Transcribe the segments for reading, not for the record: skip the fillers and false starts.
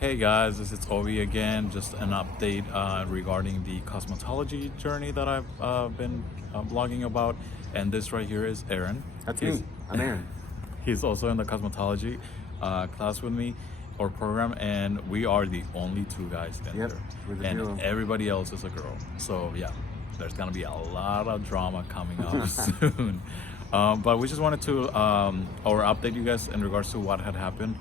Hey guys, this is Ovi again. Just an update regarding the cosmetology journey that I've been blogging about. And this right here is Aaron. That's me. I'm Aaron. He's also in the cosmetology class with me or program, and we are the only two guys in Yep, there. we're the And duo. everybody else is a girl. So yeah, there's gonna be a lot of drama coming up soon. But we just wanted to or update you guys in regards to what had happened.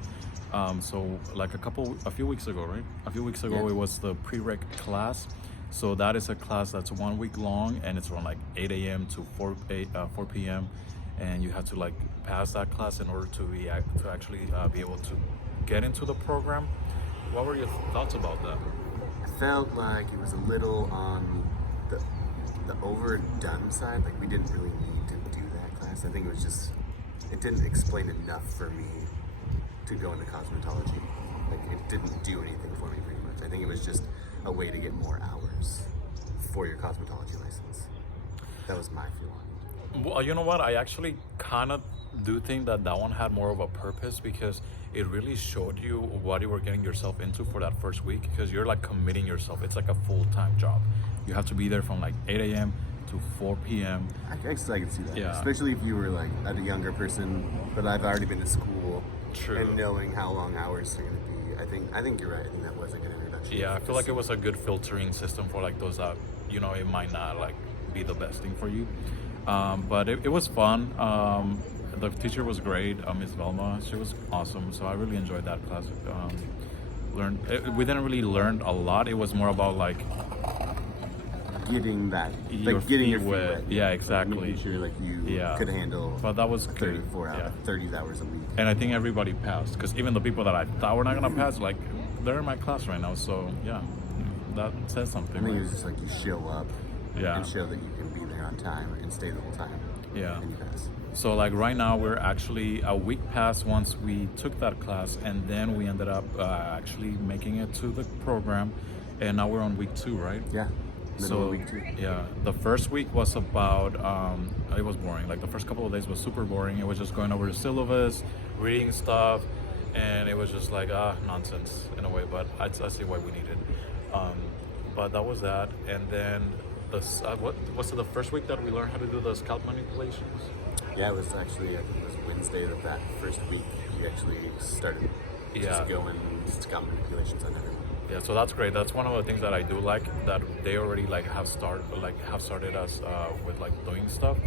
So like a few weeks ago, right? A few weeks ago, Yeah. it was the prereq class. So that is a class that's 1 week long, and it's from like 8 a.m. to 4 p.m. And you have to like pass that class in order to actually be able to get into the program. What were your thoughts about that? I felt like it was a little on the overdone side. Like we didn't really need to do that class. I think it didn't explain enough for me to go into cosmetology. Like it didn't do anything for me pretty much. I think it was just a way to get more hours for your cosmetology license. That was my feeling. Well, you know what? I actually kind of do think that one had more of a purpose because it really showed you what you were getting yourself into for that first week, because you're like committing yourself. It's like a full-time job. You have to be there from like 8 a.m. to 4 p.m. I can see that. Yeah. Especially if you were like a younger person, but I've already been to school. True. And knowing how long hours are going to be, I think you're right. I think that was a good introduction. Yeah, I feel like it was a good filtering system for like those that, you know, it might not like be the best thing for you. But it was fun. The teacher was great, Miss Velma. She was awesome. So I really enjoyed that class. We didn't really learn a lot. It was more about like getting your getting your feet feet wet. wet. Yeah, Like, exactly. making sure like you Yeah. could handle But that was great. 34 hours, Yeah. 30 hours a week. And I think everybody passed, because even the people that I thought were not gonna pass, like they're in my class right now. So yeah, that says something. I think it Right? was just like you show up Yeah. and show that you can be there on time and stay the whole time. Yeah. And you pass. So like right now we're actually a week past once we took that class, and then we ended up actually making it to the program, and now we're on week 2, right? Yeah. Middle of week 2. Yeah, the first week was about it was boring. Like the first couple of days was super boring. It was just going over the syllabus, reading stuff, and it was just like nonsense in a way. But I see why we need it. But that was that, and then the what was it, the first week that we learned how to do the scalp manipulations? Yeah, it was actually, I think it was Wednesday of that first week we actually started just going scalp manipulations on everyone. Yeah, so that's great. That's one of the things that I do like, that they already like have started us with like doing stuff.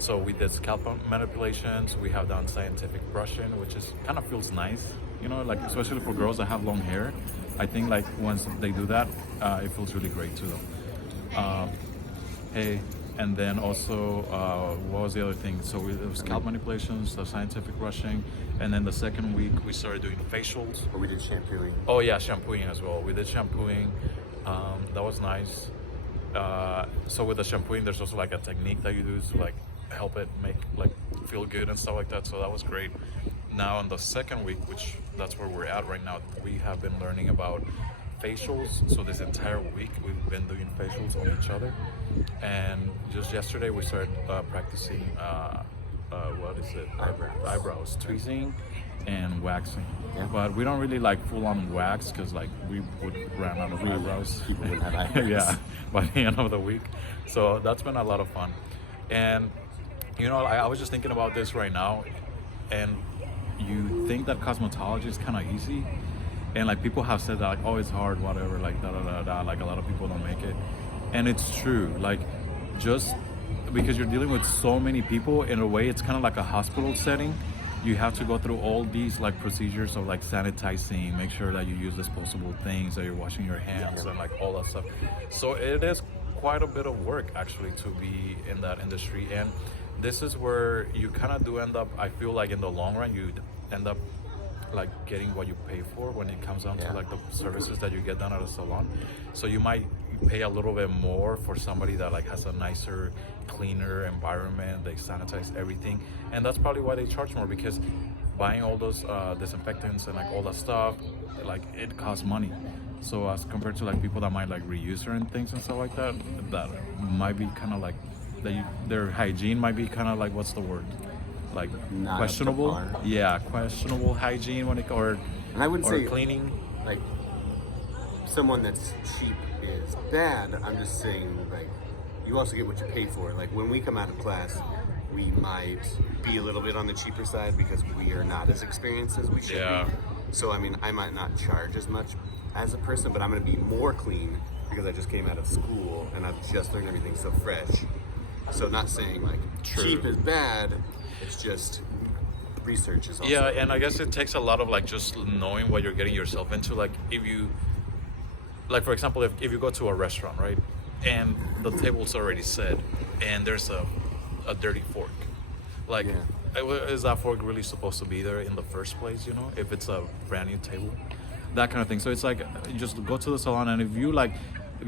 So we did scalp manipulations. We have done scientific brushing, which is kind of feels nice, you know, like especially for girls that have long hair. I think like once they do that, it feels really great to them. Hey, and then also what was the other thing? So we did scalp manipulations, the scientific brushing, and then the second week we started doing facials. Or we did shampooing. Oh yeah, shampooing as well. We did shampooing. That was nice. So with the shampooing, there's also like a technique that you do to like help it make like feel good and stuff like that. So that was great. Now on the second week, which that's where we're at right now, we have been learning about facials. So this entire week we've been doing facials on each other, and just yesterday we started practicing what is it? Eyebrows, tweezing and waxing. Yeah. But we don't really like full on wax, because like we would run out of eyebrows. People wouldn't have eyebrows. Yeah, by the end of the week. So that's been a lot of fun. And you know, I was just thinking about this right now, and you think that cosmetology is kind of easy, and like people have said that like, oh, it's hard, whatever, like da da da da, like a lot of people don't make it, and it's true. Like just because you're dealing with so many people, in a way it's kind of like a hospital setting. You have to go through all these like procedures of like sanitizing, make sure that you use disposable things, that you're washing your hands, and like all that stuff. So it is quite a bit of work actually to be in that industry, and this is where you kind of do end up, I feel like in the long run you end up like getting what you pay for when it comes down to like the services that you get done at a salon. So you might pay a little bit more for somebody that like has a nicer, cleaner environment. They sanitize everything, and that's probably why they charge more, because buying all those disinfectants and like all that stuff, like it costs money. So as compared to like people that might like reuse certain things and stuff like that, that might be kind of like their hygiene might be kind of like, what's the word, like Not questionable. up to par. Yeah, questionable hygiene when it, or And I wouldn't or say cleaning. like someone that's cheap is bad. I'm just saying like you also get what you pay for. Like when we come out of class, we might be a little bit on the cheaper side because we are not as experienced as we should Yeah. be. So I mean, I might not charge as much as a person, but I'm going to be more clean because I just came out of school and I've just learned everything so fresh. So not saying like True. cheap is bad. It's just research is also. Yeah, and I guess it takes a lot of like just knowing what you're getting yourself into. Like if you, like for example, if you go to a restaurant, right, and the table's already set, and there's a dirty fork, like is that fork really supposed to be there in the first place? You know, if it's a brand new table, that kind of thing. So it's like you just go to the salon, and if you like,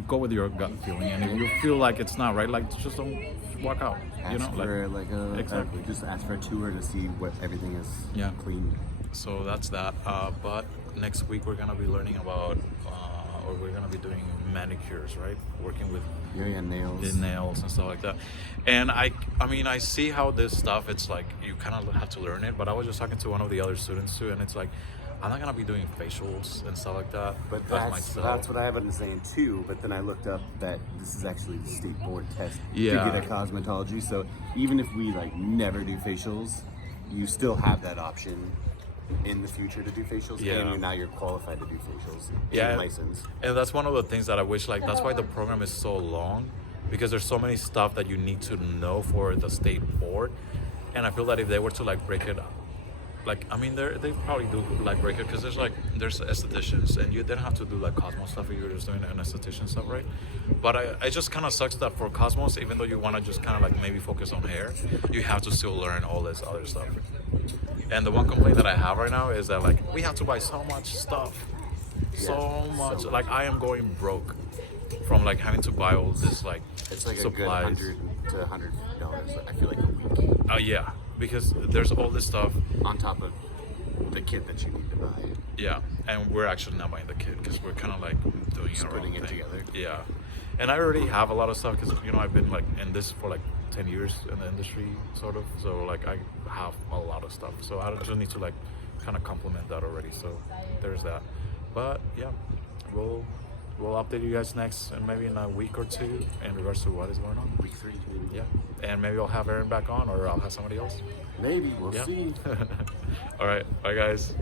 go with your gut feeling, and if you feel like it's not right, like just don't walk out. You know, Ask for like a exactly. just ask for a tour to see what everything is clean. So that's that. But next week we're gonna be learning about, or we're gonna be doing manicures, right? Working with Nails. the nails and stuff like that. And I mean, I see how this stuff. It's like you kind of have to learn it. But I was just talking to one of the other students too, and it's like I'm not gonna be doing facials and stuff like that. But myself. that's what I have been saying too. But then I looked up that this is actually the state board test to Yeah. get a cosmetology. So even if we like never do facials, you still have that option in the future to do facials. Yeah. And now you're qualified to do facials. Yeah. And licensed. And that's one of the things that I wish, like, that's why the program is so long, because there's so many stuff that you need to know for the state board. And I feel that if they were to like break it up, like, I mean, they probably do like break it, because there's estheticians, and they don't have to do like Cosmo stuff if you're just doing an esthetician stuff, right? But it just kind of sucks that for Cosmos, even though you want to just kind of like maybe focus on hair, you have to still learn all this other stuff. And the one complaint that I have right now is that like we have to buy so much stuff, so much. Like I am going broke from like having to buy all this like It's like supplies. a good $100 to $150. I feel like a week Yeah, because there's all this stuff. on top of the kit that you need to buy. Yeah, and we're actually not buying the kit because we're kind of like doing Just our putting own it thing. together. Yeah, and I already have a lot of stuff because I've been like in this for like 10 years in the industry, sort of. So like I have a lot of stuff. So I just need to like kind of complement that already. So there's that. But yeah, we'll update you guys next, and maybe in a week or two in regards to what is going on. Week 3, maybe. Yeah, and maybe I'll have Aaron back on, or I'll have somebody else. Maybe. We'll Yeah. see. All right, bye guys.